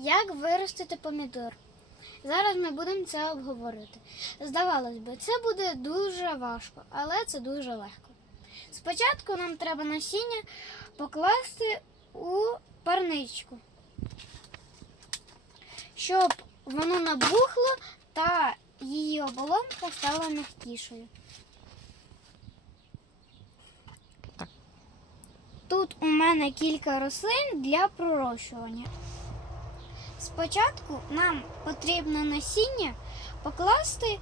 Як виростити помідор? Зараз ми будемо це обговорити. Здавалось би, це буде дуже важко, але це дуже легко. Спочатку нам треба насіння покласти у парничку, щоб воно набухло та її оболонка стала м'якішою. Тут у мене кілька рослин для пророщування. Спочатку нам потрібно насіння покласти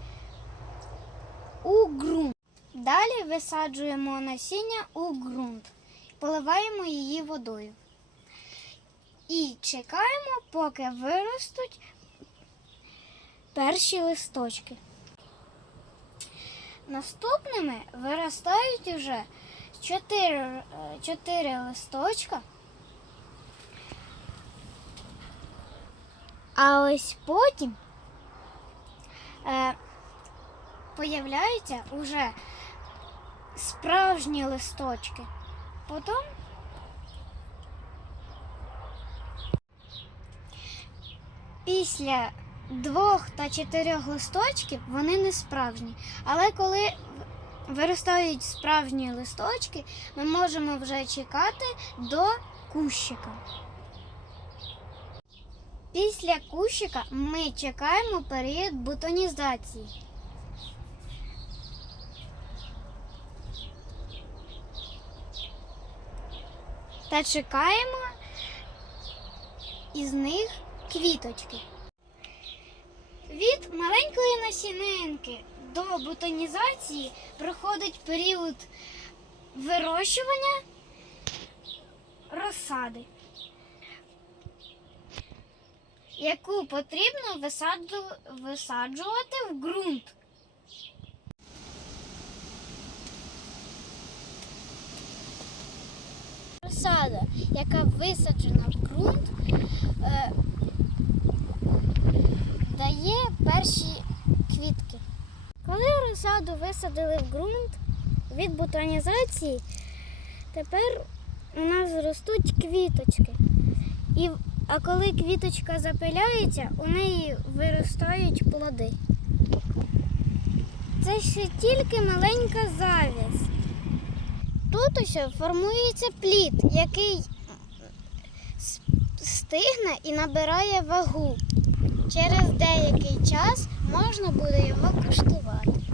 у ґрунт. Далі висаджуємо насіння у ґрунт, поливаємо її водою. І чекаємо, поки виростуть перші листочки. Наступними виростають уже 4, 4 листочка. А ось потім е, появляються уже справжні листочки. Потім після двох та чотирьох листочків вони не справжні. Але коли виростають справжні листочки, ми можемо вже чекати до кущика. Після кущика ми чекаємо період бутонізації. Та чекаємо із них квіточки. Від маленької насінинки до бутонізації проходить період вирощування розсади яку потрібно висаджу- висаджувати в ґрунт. Розсада, яка висаджена в ґрунт, е, дає перші квітки. Коли розсаду висадили в ґрунт від бутонізації, тепер у нас ростуть квіточки. І, а коли квіточка запиляється, у неї виростають плоди. Це ще тільки маленька зав'язь. Тут ось формується плід, який стигне і набирає вагу. Через деякий час можна буде його куштувати.